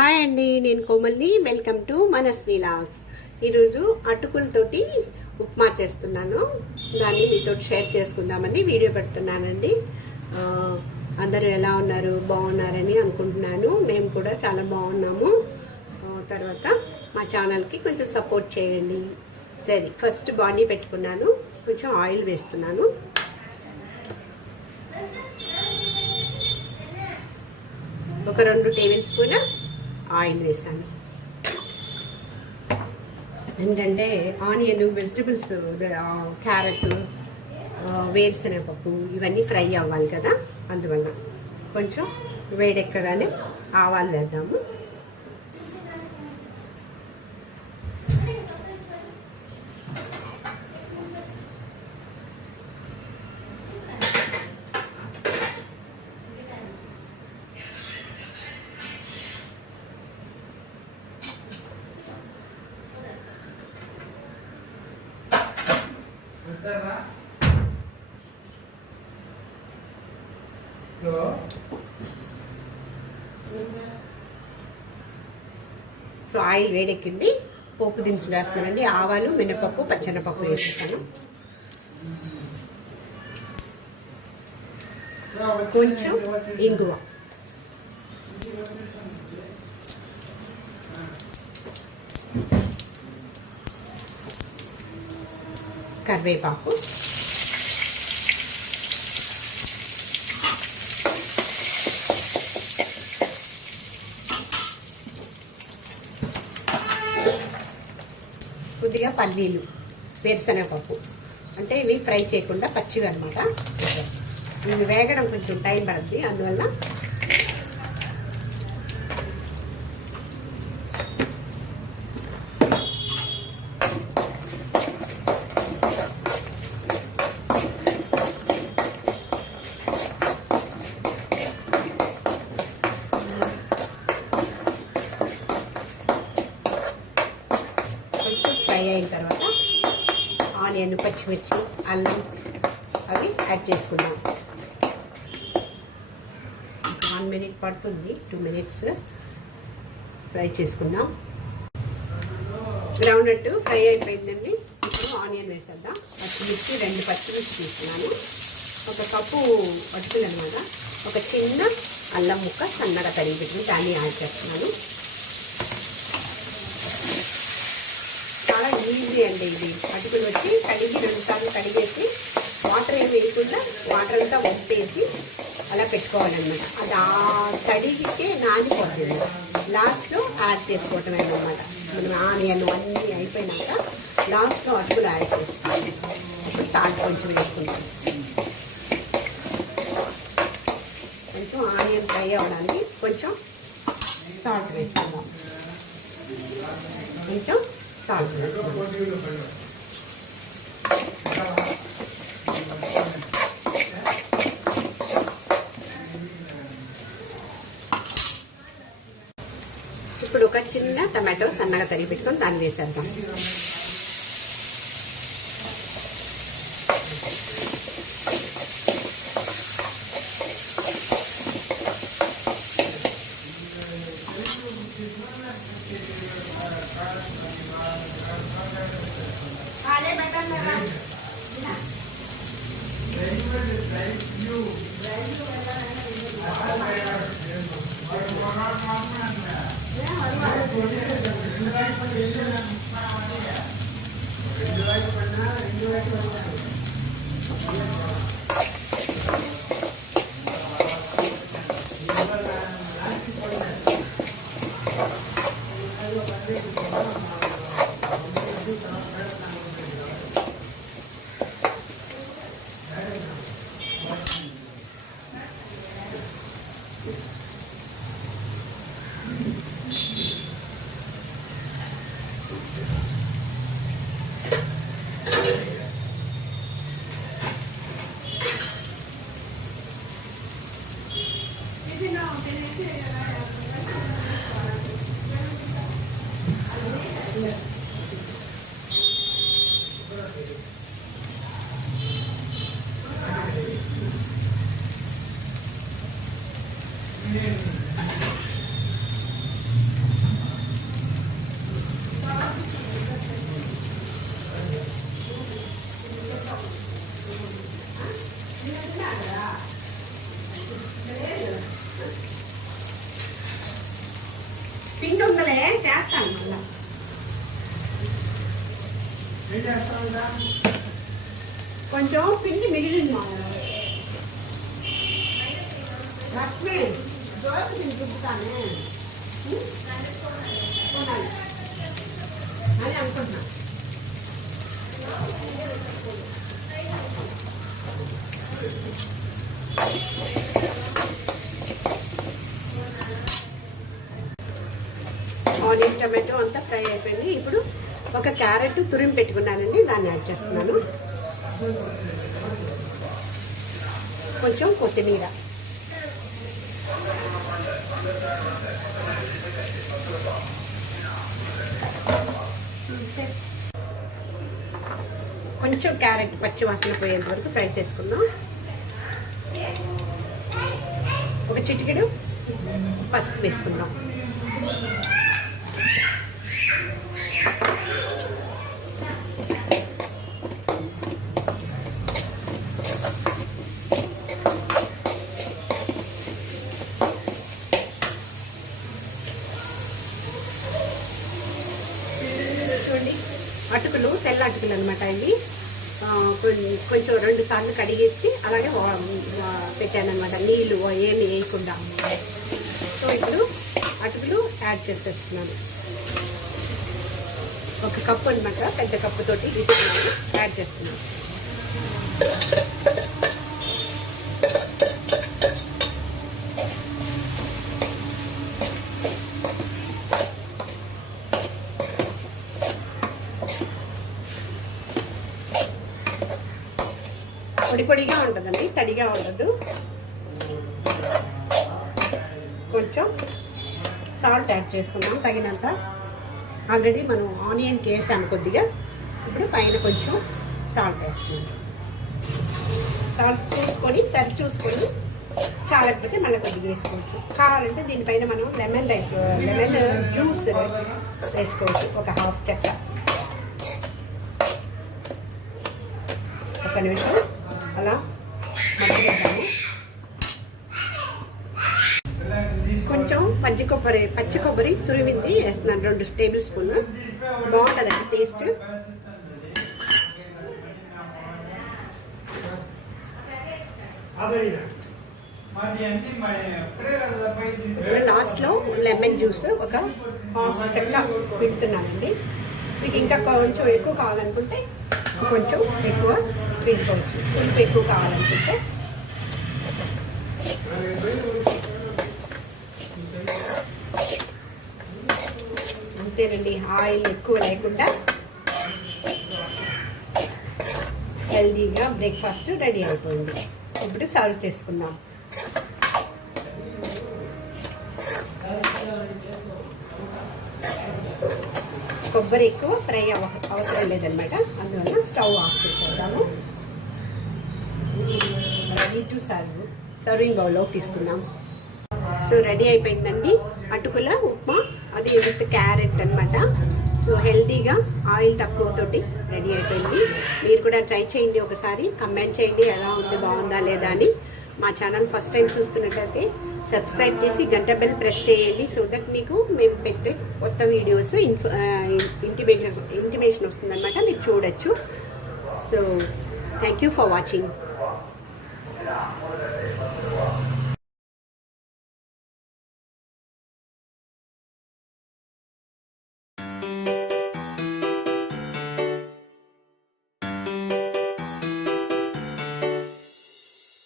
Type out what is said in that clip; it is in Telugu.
హాయ్ అండి, నేను కోమల్ని. Welcome to Manasvi vlogs. ఈరోజు అటుకులతోటి ఉప్మా చేస్తున్నాను. దాన్ని మీతో షేర్ చేసుకుందామని వీడియో పెడుతున్నానండి. అందరూ ఎలా ఉన్నారు, బాగున్నారని అనుకుంటున్నాను. మేము కూడా చాలా బాగున్నాము. తర్వాత మా ఛానల్కి కొంచెం సపోర్ట్ చేయండి. సరే, ఫస్ట్ బాడీ పెట్టుకున్నాను. కొంచెం ఆయిల్ వేస్తున్నాను. ఒక 2 టేబుల్ స్పూన్ ఆయిల్ వేసాను. ఏంటంటే ఆనియన్, వెజిటబుల్స్, క్యారెట్, వేరుశనగపప్పు ఇవన్నీ ఫ్రై అవ్వాలి కదా, అందువల్ల కొంచెం వేడెక్కగానే ఆవాలు వేద్దాము. సో ఆయిల్ వేడెక్కింది. పోపు దినుసులు వేస్తున్నానండి. ఆవాలు, మినపప్పు, పచ్చెనపప్పు వేస్తాను. కొంచెం ఇంగువ, కరివేపాకు, కొద్దిగా పల్లీలు, వేరుశనగపప్పు. అంటే ఇవి ఫ్రై చేయకుండా పచ్చివి అనమాట. ఇవి వేగడం కొంచెం టైం పడుతుంది, అందువల్ల ఫ్రై అయిన తర్వాత ఆనియన్, పచ్చిమిర్చి, అల్లం అవి యాడ్ చేసుకుందాం. 1 మినిట్ పడుతుంది, 2 మినిట్స్ ఫ్రై చేసుకుందాం. గ్రౌండ్నట్ ఫ్రై అయిపోయిందండి. ఇప్పుడు ఆనియన్ వేసేద్దాం. పచ్చిమిర్చి, 2 పచ్చిమిర్చి తీసుకున్నాను. 1 కప్పు అటుకులు అనమాట. ఒక చిన్న అల్లం ముక్క సన్నగా తరిగి పెట్టుకుని దాన్ని యాడ్ చేస్తున్నాను. చాలా ఈజీ అండి ఇది. అటుకులు వచ్చి కడిగి 2 సార్లు కడిగేసి వాటర్ ఏమి వేయకుండా వాటర్ అంతా వంపేసి అలా పెట్టుకోవాలన్నమాట. అది ఆ తడిగితే నానిపోతుంది. లాస్ట్లో యాడ్ చేసుకోవటమే అన్నమాట. మనం ఆనియన్ అన్నీ అయిపోయినాక లాస్ట్లో అటుకులు యాడ్ చేసుకోవాలి. ఇప్పుడు సాల్ట్ కొంచెం వేసుకుంటాం. కొంచెం ఆనియన్ ఫ్రై అవ్వడానికి కొంచెం సాల్ట్ వేసుకుందాం. కొంచెం సాల్ట్ ఇప్పుడు ఒక చిన్న టమాటో సన్నగా తరిగి పెట్టుకొని దాన్ని వేసేద్దాం. కొంచెం పిండి మిగిలింది మా లక్ష్మి దోశ పిండి చూపుతానే అని అనుకుంటున్నా. ఆనియన్ టమాటో అంతా ఫ్రై అయిపోయింది. ఇప్పుడు ఒక క్యారెట్ తురిమి పెట్టుకున్నానండి, దాన్ని యాడ్ చేస్తున్నాను. కొంచెం కొత్తిమీర, కొంచెం క్యారెట్ పచ్చి వాసన పోయేంత వరకు ఫ్రై చేసుకుందాం. ఒక చిటికెడు పసుపు వేసుకుందాం. చూడండి, అటుకులు తెల్ల అటుకులు అనమాట. ఇవి కొంచెం 2 సార్లు కడిగేసి అలాగే పెట్టాను అనమాట, నీళ్ళు ఏమి వేయకుండా. సో ఇప్పుడు అటుకులు యాడ్ చేసేస్తున్నాను. 1 కప్పు అనమాట, పెద్ద కప్పుతోటి తీసుకున్నాను, యాడ్ చేస్తున్నాను. పొడి పొడిగా ఉంటుందండి, తడిగా ఉండదు. కొంచెం సాల్ట్ యాడ్ చేసుకున్నాం తగినంత. ఆల్రెడీ మనం ఆనియన్కి వేసాము కొద్దిగా, ఇప్పుడు పైన కొంచెం సాల్ట్ వేస్తున్నాం. సాల్ట్ చూసుకొని సరి చూసుకొని, చాలకపోతే మళ్ళీ కొద్దిగా వేసుకోవచ్చు. కావాలంటే దీనిపైన మనం లెమన్ జ్యూస్ వేసుకోవచ్చు. ఒక 1/2 చెక్క. ఒక నిమిషం అలా మగ్గిద్దాము. కొంచెం పచ్చి కొబ్బరి తురిమింది వేస్తున్నాను, 2 టేబుల్ స్పూన్. బాగుంటుందండి టేస్ట్. లాస్ట్లో లెమన్ జ్యూస్ ఒక 1/2 చెక్క పిండుతున్నానండి. మీకు ఇంకా కొంచెం ఎక్కువ కావాలనుకుంటే కొంచెం ఎక్కువ వేసుకోవచ్చు, పులుపు ఎక్కువ కావాలనుకుంటే. అంతేనండి, ఆయిల్ ఎక్కువ లేకుండా హెల్దీగా బ్రేక్ఫాస్ట్ రెడీ అయిపోయింది. ఇప్పుడు సర్వ్ చేసుకుందాం. కొబ్బరి ఎక్కువ ఫ్రై అవసరం లేదనమాట, అందువల్ల స్టవ్ ఆఫ్ చేసేద్దాము. రెడీ టు సర్వింగ్ బౌల్లోకి తీసుకుందాం. సో రెడీ అయిపోయిందండి అటుకుల ఉప్మా, అది విత్ క్యారెట్ అనమాట. సో హెల్తీగా ఆయిల్ తక్కువతోటి రెడీ అయిపోయింది. మీరు కూడా ట్రై చేయండి, ఒకసారి కమెంట్ చేయండి ఎలా ఉంది, బాగుందా లేదా అని. మా ఛానల్ ఫస్ట్ టైం చూస్తున్నట్లయితే సబ్స్క్రైబ్ చేసి గంట బెల్ ప్రెస్ చేయండి, సో దట్ మీకు మేము పెట్టే కొత్త వీడియోస్ ఇంటిమేషన్ వస్తుందన్నమాట, మీరు చూడొచ్చు. So thank you for watching.